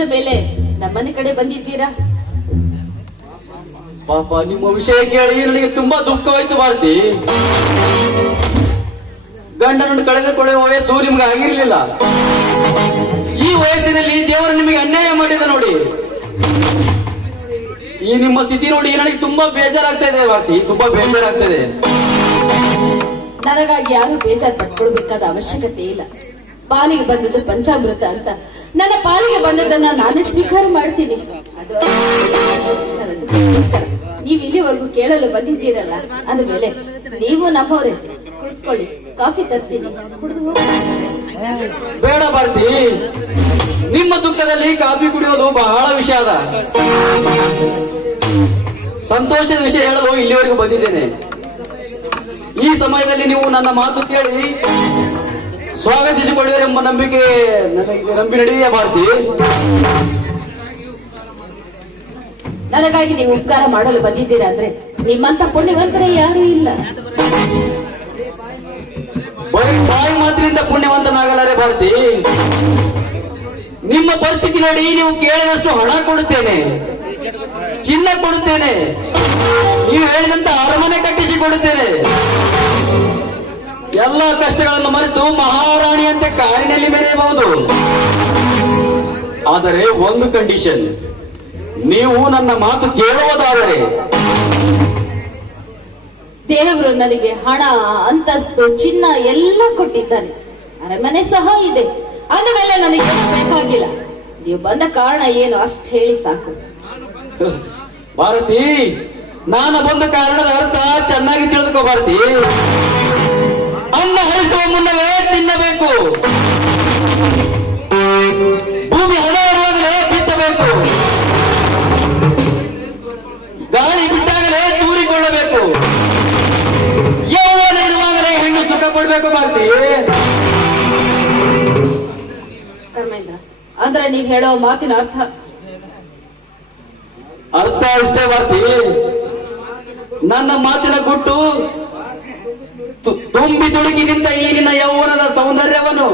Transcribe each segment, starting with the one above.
ಬಹುದಿನದ ಮೇಲೆ ನಮ್ಮನೆ ಕಡೆ ಬಂದಿದ್ದೀರಾ? ಪಾಪ ನಿಮ್ಮ ವಿಷಯ ಕೇಳಿ ನನಗೆ ತುಂಬಾ ದುಃಖವಾಯ್ತು ಭಾರತಿ. ಗಂಡನನ್ನು ಕಳೆದುಕೊಳ್ಳುವ ವಯಸ್ಸು ನಿಮ್ಗೆ ಆಗಿರ್ಲಿಲ್ಲ. ಈ ವಯಸ್ಸಿನಲ್ಲಿ ದೇವರು ನಿಮಗೆ ಅನ್ಯಾಯ ಮಾಡಿದ ನೋಡಿ. ಈ ನಿಮ್ಮ ಸ್ಥಿತಿ ನೋಡಿ ನನಗೆ ತುಂಬಾ ಬೇಜಾರಾಗ್ತಾ ಇದೆ ಭಾರತಿ ತುಂಬಾ ಬೇಜಾರಾಗ್ತಾ ಇದೆ. ನನಗಾಗಿ ಯಾರು ಬೇಜಾರು ಪಟ್ಕೊಳ್ಬೇಕಾದ ಅವಶ್ಯಕತೆ ಇಲ್ಲ. ಪಾಲಿಗೆ ಬಂದದ್ದು ಪಂಚಾಮೃತ ಅಂತ. ನನ್ನ ಪಾಲಿಗೆ ಬಂದದನ್ನ ನಾನೇ ಸ್ವೀಕಾರ ಮಾಡ್ತೀನಿ. ಅದು ನೀವು ಇಲ್ಲಿವರೆಗೂ ಕೇಳಲು ಬಂದಿದ್ದೀರಲ್ಲ, ಅಂದ್ಮೇಲೆ ನೀವು ನಮ್ಮವರೇ. ಕುಡ್ಕೊಳ್ಳಿ. ಕಾಫಿ ತರ್ತೀನಿ. ಬೇಡ ಬರ್ತಿ ನಿಮ್ಮ ದುಃಖದಲ್ಲಿ ಕಾಫಿ ಕುಡಿಯೋದು ಬಹಳ ವಿಷಯ ಅದ. ಸಂತೋಷದ ವಿಷಯ ಹೇಳಲು ಇಲ್ಲಿವರೆಗೂ ಬಂದಿದ್ದೇನೆ. ಈ ಸಮಯದಲ್ಲಿ ನೀವು ನನ್ನ ಮಾತು ಕೇಳಿ ಸ್ವಾಗತಿಸಿಕೊಳ್ಳುವಿರೆಂಬ ನಂಬಿಕೆ ನನಗೆ ನಂಬಿ ನಡೆಯೇ ಭಾರತಿ? ನನಗಾಗಿ ನೀವು ಉಪಕಾರ ಮಾಡಲು ಬಂದಿದ್ದೀರಾ ಅಂದ್ರೆ ನಿಮ್ಮಂತ ಪುಣ್ಯವಂತರ ಯಾರೂ ಇಲ್ಲ. ಬರೀ ಬಾಯಿ ಮಾತಿನಿಂದ ಪುಣ್ಯವಂತನಾಗಲಾರೆ ಭಾರತಿ? ನಿಮ್ಮ ಪರಿಸ್ಥಿತಿ ನೋಡಿ ನೀವು ಕೇಳಿದಷ್ಟು ಹಣ ಕೊಡುತ್ತೇನೆ ಚಿನ್ನ ಕೊಡುತ್ತೇನೆ ನೀವು ಹೇಳಿದಂತ ಅರಮನೆ ಕಟ್ಟಿಸಿ ಕೊಡುತ್ತೇನೆ. ಎಲ್ಲ ಕಷ್ಟಗಳನ್ನು ಮರೆತು ಮಹಾರಾಣಿಯಂತೆ ಕಾರಿನಲ್ಲಿ ಮೆರೆಯಬಹುದು. ಆದರೆ ಒಂದು ಕಂಡೀಷನ್ ನೀವು ನನ್ನ ಮಾತು ಕೇಳುವುದಾದರೆ. ದೇವರು ನನಗೆ ಹಣ ಅಂತಸ್ತು ಚಿನ್ನ ಎಲ್ಲ ಕೊಟ್ಟಿದ್ದಾನೆ. ಅರಮನೆ ಸಹ ಇದೆ. ಅಂದಮೇಲೆ ನನಗೆ ಏನು ಬೇಕಾಗಿಲ್ಲ. ನೀವು ಬಂದ ಕಾರಣ ಏನು ಅಷ್ಟು ಹೇಳಿ ಸಾಕು. ಭಾರತಿ ನಾನು ಬಂದ ಕಾರಣದ ಅರ್ಥ ಚೆನ್ನಾಗಿ ತಿಳಿದುಕೋ ಭಾರತಿ. ಅನ್ನ ಹರಿಸುವ ಮುನ್ನವೇ ತಿನ್ನಬೇಕು. ಭೂಮಿ ಹದ ಇರುವಾಗಲೇ ಬಿತ್ತಬೇಕು ಗಾಳಿ ಬಿಟ್ಟಾಗಲೇ ತೂರಿಕೊಳ್ಳಬೇಕು. ಯೌವನ ಇರುವಾಗಲೇ ಹೆಣ್ಣು ಸುಖ ಕೊಡ್ಬೇಕು ಭಾರತಿ. ಧರ್ಮೇಂದ್ರ ಅಂದ್ರೆ ನೀವ್ ಹೇಳೋ ಮಾತಿನ ಅರ್ಥ? ಅರ್ಥ ಅಷ್ಟೇ ಭಾರತಿ. ನನ್ನ ಮಾತಿನ ಗುಟ್ಟು ತುಂಬಿ ತುಳುಕಿ ನಿಂತ ಈ ನಿನ್ನ ಯೌವನದ ಸೌಂದರ್ಯವನ್ನು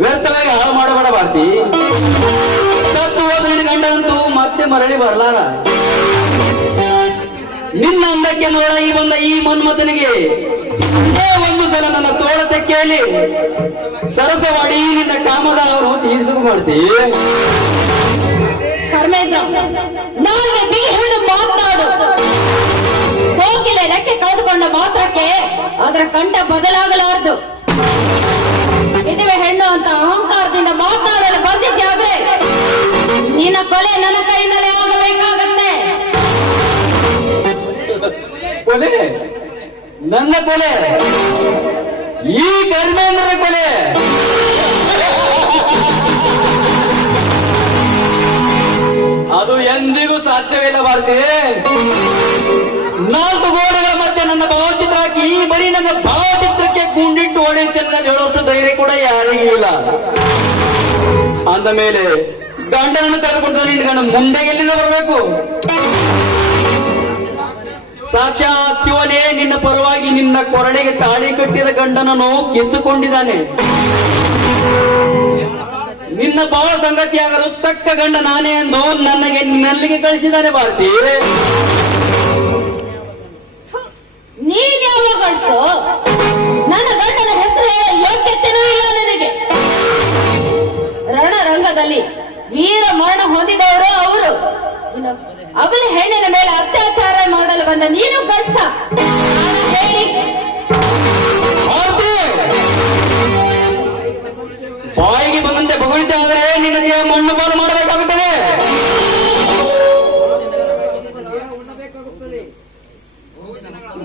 ವ್ಯರ್ಥವಾಗಿ ಹಾಳು ಮಾಡಬೇಡ ಭಾರತಿ. ಸತ್ತು ಹೋದ ನಿನ್ನ ಮತ್ತೆ ಮರಳಿ ಬರಲಾರ. ನಿನ್ನ ಅಂದಕ್ಕೆ ಮರಳಾಗಿ ಬಂದ ಈ ಮನ್ಮಥನಿಗೆ ಒಂದು ಸಲ ನನ್ನ ತೋಳತೆ ಕೇಳಿ ಸರಸವಾಡಿ ನಿನ್ನ ಕಾಮದ ಅವರು ತೀರಿಸಿಕೊ ಮಾಡ್ತೀವಿ ಧರ್ಮೇಂದ್ರ ಕಳೆದುಕೊಂಡ ಮಾತ್ರಕ್ಕೆ ಅದರ ಕಂಠ ಬದಲಾಗಲಾರದು. ಇದುವೆ ಹೆಣ್ಣು ಅಂತ ಅಹಂಕಾರದಿಂದ ಮಾತನಾಡಲು ಬಂದಿದ್ದಾದ್ರೆ ನಿನ್ನ ಕೊಲೆ ನನ್ನ ಕೈಯಿಂದಲೇ ಆಗಬೇಕಾಗತ್ತೆ. ಕೊಲೆ? ನನ್ನ ಕೊಲೆ? ಈ ಕರ್ಮೇಂದ್ರ ಕೊಲೆ? ಅದು ಎಂದಿಗೂ ಸಾಧ್ಯವಿಲ್ಲ ಭಾರತಿ ನಾಲ್ಕು ಗೋಡೆಗಳ ಮಧ್ಯೆ ನನ್ನ ಭಾವಚಿತ್ರ ಹಾಕಿ ಈ ಬರೀ ನನ್ನ ಭಾವಚಿತ್ರಕ್ಕೆ ಗುಂಡಿಟ್ಟು ಹೊಡೆಯುತ್ತೇನೆ ಅಂತ ಹೇಳುವಷ್ಟು ಧೈರ್ಯ ಕೂಡ ಯಾರಿಗೂ ಇಲ್ಲ. ಅಂದ ಮೇಲೆ ಗಂಡನನ್ನು ಕರೆದುಕೊಂಡು ನೀನು ಗಂಡ ಮುಂದೆ ಎಲ್ಲಿಂದ ಬರಬೇಕು? ಸಾಕ್ಷಾತ್ ಶಿವನೇ, ನಿನ್ನ ಪರವಾಗಿ ನಿನ್ನ ಕೊರಳಿಗೆ ತಾಳಿ ಕಟ್ಟಿದ ಗಂಡನನ್ನು ಕಿತ್ತುಕೊಂಡಿದ್ದಾನೆ ನಿನ್ನ ಬಾಳ ಸಂಗತಿಯಾಗಲು ತಕ್ಕ ಗಂಡ ನಾನೇ ಎಂದು ನನಗೆ ನಲ್ಲಿಗೆ ಕಳಿಸಿದ್ದಾನೆ ಭಾರತಿ ನೀನ್ ನನ್ನ ಗಂಡನ ಹೆಸರು ಹೇಳ ಯೋಗ್ಯತೆನೂ ಇಲ್ಲ ನನಗೆ. ರಣರಂಗದಲ್ಲಿ ವೀರ ಮರಣ ಹೊಂದಿದವರು ಅವರು. ಅವಳ ಹೆಣ್ಣಿನ ಮೇಲೆ ಅತ್ಯಾಚಾರ ಮಾಡಲು ಬಂದ ನೀನು ಕಳ್ಸ. ಹೇಳಿ. ಬಾಯಿಗೆ ಬಂದಂತೆ ಬಗಳಿದ್ದೆ ಆದರೆ ನಿನ್ನ ದೇಹ ಮಣ್ಣು ಪಾಲು ಮಾಡಬೇಕಾಗುತ್ತದೆ.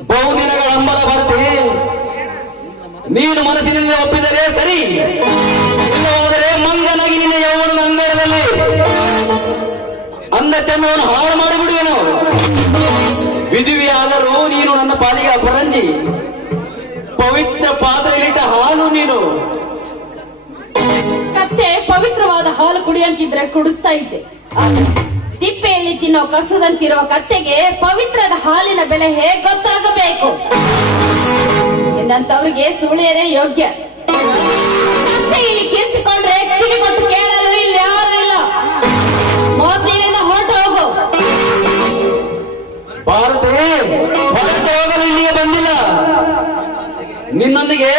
ಬಹುದಿನಗಳ ಹಂಬಲ ಬರ್ತಿ ನೀನು ಮನಸ್ಸಿನಿಂದ ಒಪ್ಪಿದರೆ ಸರಿ. ಇಲ್ಲವಾದರೆ ಮಂಗನಾಗಿ ನಿನ್ನ ಯೌವನದ ಅಂಗಳದಲ್ಲಿ. ಅಂದ ಚಂದವನ್ನು ಹಾಳು ಮಾಡಿಬಿಡುವೆನು. ಆದರೂ ನೀನು ನನ್ನ ಪಾಲಿಗೆ ಅಪರಂಜಿ. ಪವಿತ್ರ ಪಾತ್ರೆಯಲ್ಲಿಟ್ಟ ಹಾಲು ನೀನು. ಕತ್ತೆ ಪವಿತ್ರವಾದ ಹಾಲು ಕುಡಿಯಂತಿದ್ರೆ ಕುಡಿಸ್ತಾ ಇದ್ದೆ. ತಿನ್ನೋ ಕಸದಂತಿರೋ ಕತ್ತೆಗೆ ಪವಿತ್ರದ ಹಾಲಿನ ಬೆಲೆ ಹೇಗೆ ಗೊತ್ತಾಗಬೇಕು? ಎಂದಂತವ್ರಿಗೆ ಸುಳಿಯರೇ ಯೋಗ್ಯ. ಇಲ್ಲಿ ಕಿಂಚಿಕೊಂಡ್ರೆ ಕಿವಿ ಕೊಟ್ಟು ಕೇಳಲು ಇಲ್ಲಿ ಯಾರು ಇಲ್ಲ. ಮೊದಲಿನಿಂದ ಹೊರಟ ಹೋಗು. ಭಾರತವೇ ಹೋಗಲು ಇಲ್ಲಿಗೆ ಬಂದಿಲ್ಲ. ನಿನ್ನೊಂದಿಗೆ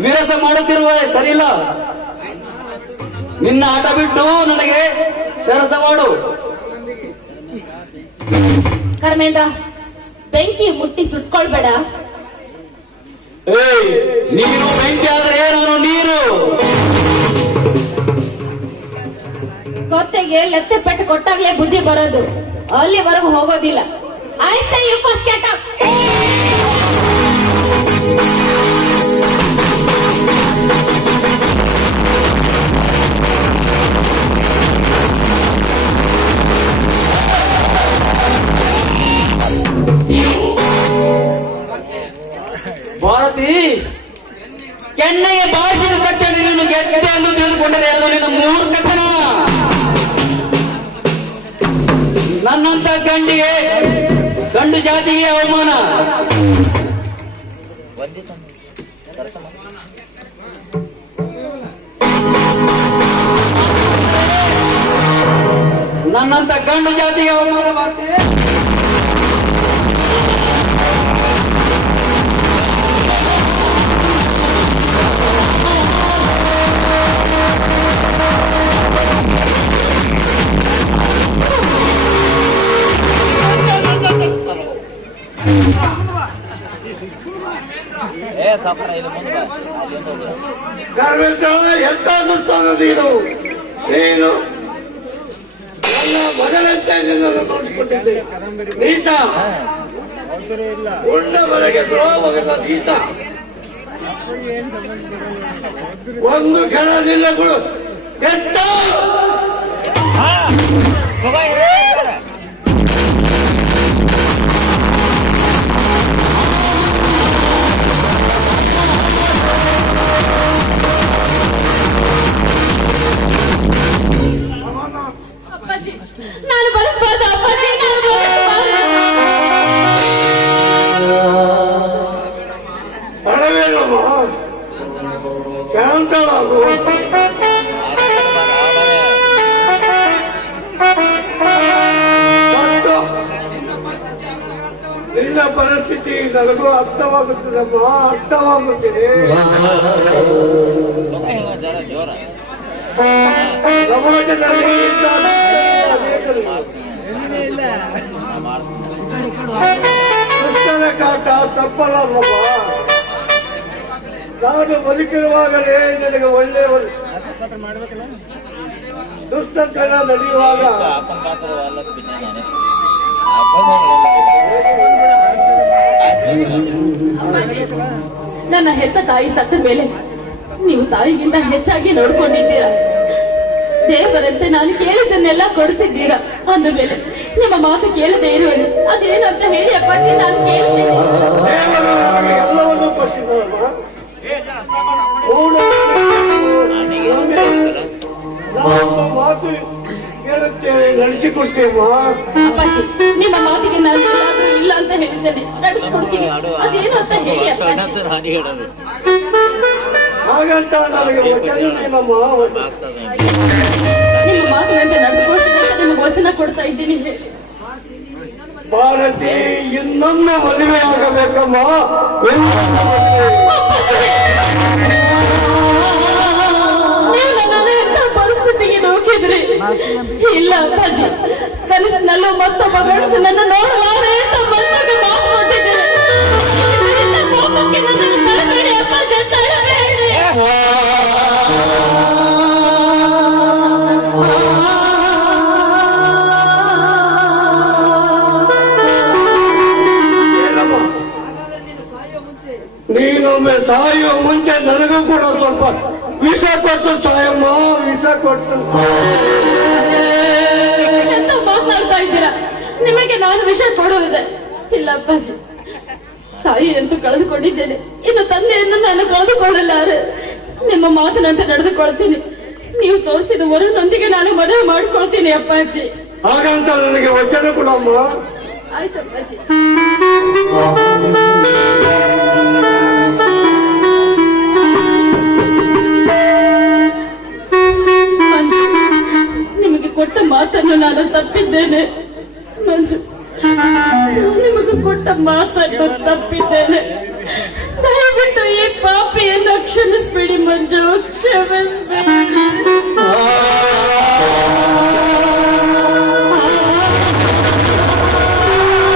ವಿರಸ ಮಾಡುತ್ತಿರುವ ಸರಿಯಿಲ್ಲ. ನಿನ್ನ ಆಟ ಬಿಟ್ಟು ನನಗೆ ಶರಸ ಮಾಡು. ಕರ್ಮೇಂದ್ರ ಬೆಂಕಿ ಮುಟ್ಟಿ ಸುಟ್ಕೊಳ್ಬೇಡ. ನೀರು ಬೆಂಕಿ ಆದ್ರೆ ನಾನು ನೀರು? ಕೊತ್ತೆಗೆ ಲೆತ್ತೆ ಪೆಟ್ಟು ಕೊಟ್ಟಾಗ್ಲೇ ಬುದ್ಧಿ ಬರೋದು. ಅಲ್ಲಿವರೆಗೂ ಹೋಗೋದಿಲ್ಲ. I say you first get up ನನ್ನಂತ ಗಂಡಿಗೆ ಗಂಡು ಜಾತಿಗೆ ಅವಮಾನ. ನನ್ನಂತ ಗಂಡು ಜಾತಿಗೆ ಅವಮಾನ ಮಾಡ್ತೀವಿ ಎಂತ ದುಷ್ಟನ ನೀನು? ನೀನು ನನ್ನ ಮಗನಂತೆ ನೀತ ಉಂಡ ಮನೆಗೆ ನೀತ ಒಂದು ಕ್ಷಣ ನಿನ್ನ ನಿನ್ನ ಪರಿಸ್ಥಿತಿ ನನಗೂ ಅರ್ಥವಾಗುತ್ತದಮ್ಮ ಅರ್ಥವಾಗುತ್ತದೆ ಸಮಾಜದಲ್ಲಿ ಕಾಟ ತಪ್ಪಲಲ್ಲಮ್ಮ ನಾನು ಬದುಕಿರುವಾಗಲೇ ನನಗೆ ಒಳ್ಳೆಯ ದುಷ್ಟತನ ನಡೆಯುವಾಗ ನನ್ನ ಹೆತ್ತ ತಾಯಿ ಸತ್ತ ಮೇಲೆ ನೀವು ತಾಯಿಗಿಂತ ಹೆಚ್ಚಾಗಿ ನೋಡ್ಕೊಂಡಿದ್ದೀರಾ? ದೇವರಂತೆ ನಾನು ಕೇಳಿದ್ದನ್ನೆಲ್ಲ ಕೊಡಿಸಿದ್ದೀರಾ? ಅಂದ ಮೇಲೆ ನಿಮ್ಮ ಮಾತು ಕೇಳದೇ ಇರುವ ಅದೇನಂತ ಹೇಳಿ ಅಪ್ಪಾಜಿ, ನಾನು ಕೇಳ್ತೇನೆ. ಕೇಳುತ್ತೇವೆ ಅಪ್ಪಾಜಿ ನಿಮ್ಮ ಮಾತಿಗೆ ನಾನು ಎಲ್ಲಾದ್ರೂ ಇಲ್ಲ ಅಂತ ಹೇಳಿದ್ದೇನೆ. ನಡೆಸ್ಕೊಡ್ತೀನಿ ಅದೇನು ಅಂತ ಹೇಳಿ ಅಪ್ಪಾಜಿ. ಹಾಡಿ ಹೇಳೋದು. ಹಾಗಂತ ನನಗೆ ನಿಮ್ಮ ಮಾತಿನಂತೆ ನಡೆದುಕೊಳ್ತೀನಿ ಅಂತ ನಿಮಗೆ ವಚನ ಕೊಡ್ತಾ ಇದ್ದೀನಿ ಹೇಳಿ. ಭಾರತಿ ಇನ್ನೊಮ್ಮೆ ಮದುವೆ ಆಗಬೇಕಮ್ಮ. ಇಲ್ಲ ಅಪ್ಪಾಜಿ. ಕನಸಿನಲ್ಲೂ ಮತ್ತೊಬ್ಬ ನನ್ನ ನನ್ನನ್ನು ತಡಬೇಡಿ ಅಪ್ಪಾಜಿ ನೀನೊಮ್ಮೆ ಸಾಯುವ ಮುಂಚೆ ನನಗೂ ಕೂಡ ಸ್ವಲ್ಪ ವಿಷ ಕೊಟ್ಟು ಸ್ವಯಂ ವಿಷ ಕೊಟ್ಟು. ಎಂತ ಮಾತನಾಡ್ತಾ ಇದ್ದೀರಾ? ನಿಮಗೆ ನಾನು ವಿಷಯ ಕೊಡುವುದಿದೆ. ಇಲ್ಲ ಅಪ್ಪಾಜಿ ತಾಯಿ ಅಂತೂ ಕಳೆದುಕೊಂಡಿದ್ದೇನೆ. ಇನ್ನು ತಂದೆಯನ್ನು ನಾನು ಕಳೆದುಕೊಳ್ಳಲಾರೆ ನಿಮ್ಮ ಮಾತಿನಂತೆ ನಡೆದುಕೊಳ್ತೀನಿ. ನೀವು ತೋರಿಸಿದ ವರನೊಂದಿಗೆ ನಾನು ಮದುವೆ ಮಾಡಿಕೊಳ್ತೀನಿ ಅಪ್ಪಾಜಿ. ಹಾಗಂತ ನನಗೆ ವಚನ ಕೊಡಮ್ಮ. ಆಯ್ತು ಮಾತನ್ನು ನಾನು ತಪ್ಪಿದ್ದೇನೆ. ಮಂಜು ನಿಮಗೆ ಕೊಟ್ಟ ಮಾತನ್ನು ತಪ್ಪಿದ್ದೇನೆ. ದಯವಿಟ್ಟು ಈ ಪಾಪಿಯನ್ನು ಕ್ಷಮಿಸ್ಬೇಡಿ ಮಂಜು ಕ್ಷಮಿಸ್ಬೇಡಿ.